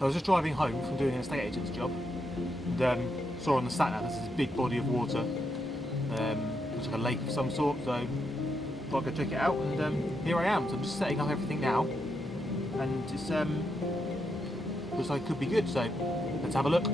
I was just driving home from doing an estate agent's job, and saw on the sat nav there's this big body of water. Looks like a lake of some sort, so I thought I'd go check it out, and here I am. So I'm just setting up everything now, and it's looks like it could be good, so let's have a look.